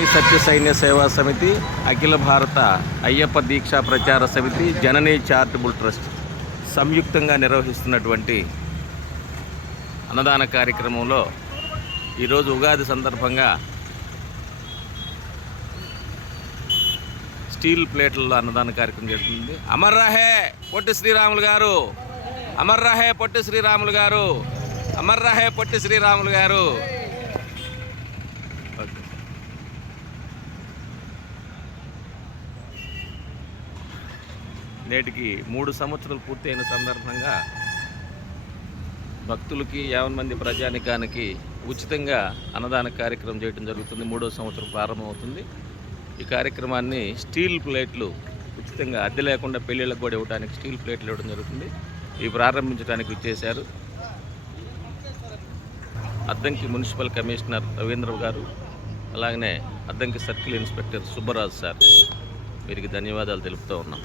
సత్య సైన్య సేవా సమితి, అఖిల భారత అయ్యప్ప దీక్షా ప్రచార సమితి, జననీ చారిటబుల్ ట్రస్ట్ సంయుక్తంగా నిర్వహిస్తున్నటువంటి అన్నదాన కార్యక్రమంలో ఈరోజు ఉగాది సందర్భంగా స్టీల్ ప్లేట్లలో అన్నదాన కార్యక్రమం జరుగుతుంది. అమర్ రహే పొట్టి శ్రీరాములు గారు, అమర్ రహే పొట్టి శ్రీరాములు గారు, అమర్ రహే పొట్టి శ్రీరాములు గారు. నేటికి 3 సంవత్సరాలు పూర్తయిన సందర్భంగా భక్తులకి 50 మంది ప్రజానికానికి ఉచితంగా అన్నదాన కార్యక్రమం చేయడం జరుగుతుంది. 3వ సంవత్సరం ప్రారంభమవుతుంది. ఈ కార్యక్రమాన్ని స్టీల్ ప్లేట్లు ఉచితంగా అద్దె లేకుండా పెళ్ళిళ్ళకు కూడా ఇవ్వడానికి స్టీల్ ప్లేట్లు ఇవ్వడం జరుగుతుంది. ఇవి ప్రారంభించడానికి వచ్చేశారు అద్దంకి మున్సిపల్ కమిషనర్ రవీంద్ర గారు, అలాగనే Addanki circle inspector Subbaraju sir. వీరికి ధన్యవాదాలు తెలుపుతూ ఉన్నాం.